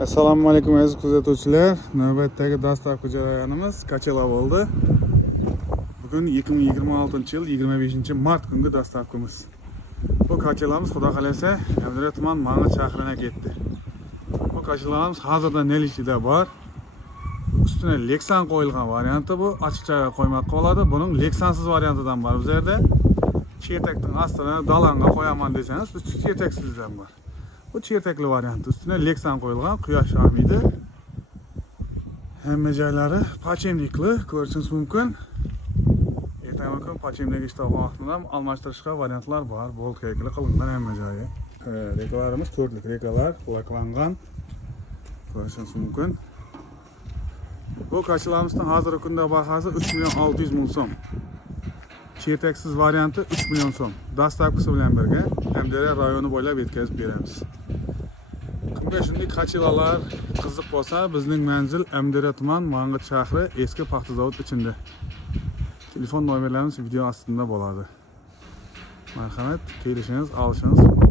Assalomu alaykum aziz kuzatuvchilar. Navbatdagi dastavka jarayonimiz Kachela bo'ldi. Bugun 2026-yil 25-mart kungi dastavkamiz. Bu Kachelamiz xudo xolasa Amdira tuman Mang'it shahriga ketdi. Bu Kachelamiz hozirda Nelishida bor. Ustuna Lexan qo'yilgan varianti bu, ochiqcha qo'ymoq bo'ladi. Buning Lexansiz variantidan bor. Bu yerda chetakning ostini dalanga qo'yaman desangiz, usti chetaksizdan bor. Bu chetakli varianti. Üstüne Lexan qo'yilgan, quyosh olmaydi. Hamma joylari pachemnikli, ko'rishingiz mumkin. Ertangi kun pachemnik ishtirok vaqtida ham almashtirishga variantlar bor. Bolt haykali qilingan hamma joyi. Reklalarimiz to'rtlik reklalar laklangan. Ko'rishingiz mumkin. Bu Kachelamizning hozirgi kunda bahasi 3.600.000 so'm. Chetaksiz varianti 3 million so'm. Dastavkasi bilan birga Amdira rayoni bo'ylab yetkazib beramiz. Kimga shunday Kachelalar qiziq bo'lsa, bizning manzil Amdira tuman Mang'it shahri, eski paxta zavod ichida. Telefon nomerlarimiz video ostida bo'ladi. Marhamat, kelishingiz, olishingiz